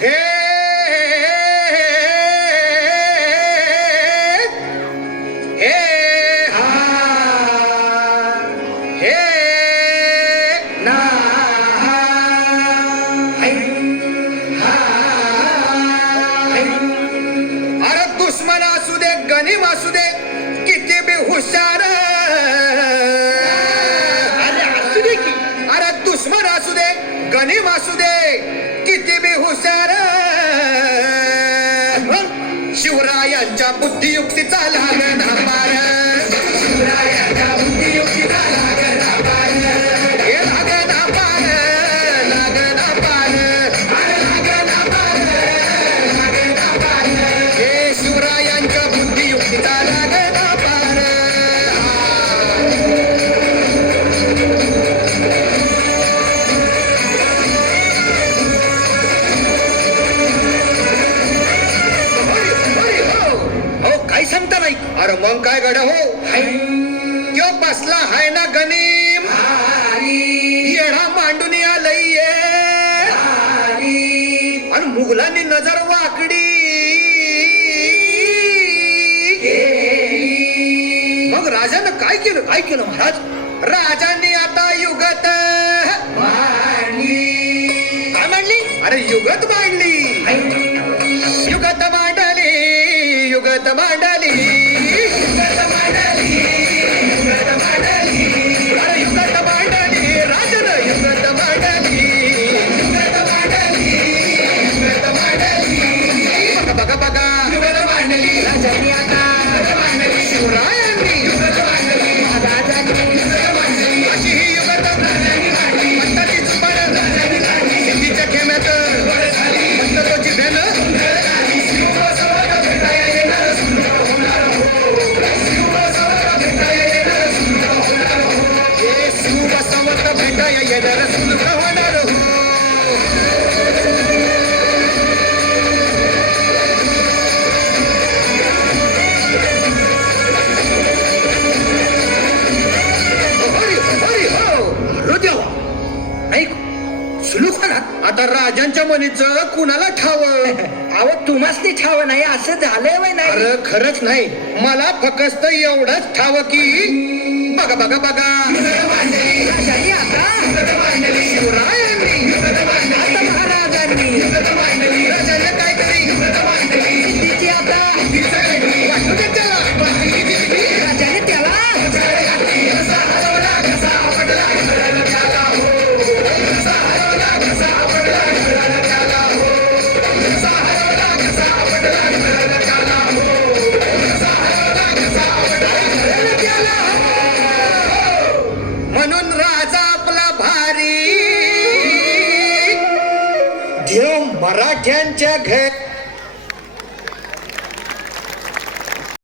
हे हे ना हा, दुश्मन असू दे गनिम असू दे किती बी हुशार गनिम असू दे किती बी हुशार शिवरायांच्या बुद्धियुक्तीचा लागणा पार नाही. अरे मग काय गड हो? क्यों बसला हाय ना गणेम. येडा मांडून आलय आणि मुघलांनी नजर वाकडी. मग राजानं काय केलं? काय केलं महाराज? राजाने आता युगत. काय मांडली? अरे युगत मांडली. शिवबसवत भेटाय येणार सुलभ होणार हो आता राजांच्या मनीच कुणाला ठाव अहो तुम्हाच ते ठाव नाही असं झालंय नाही खरंच नाही मला फक्त एवढंच ठाव की baga baga baga. Jadi apa? Suraya. मराठ्यांच्या घर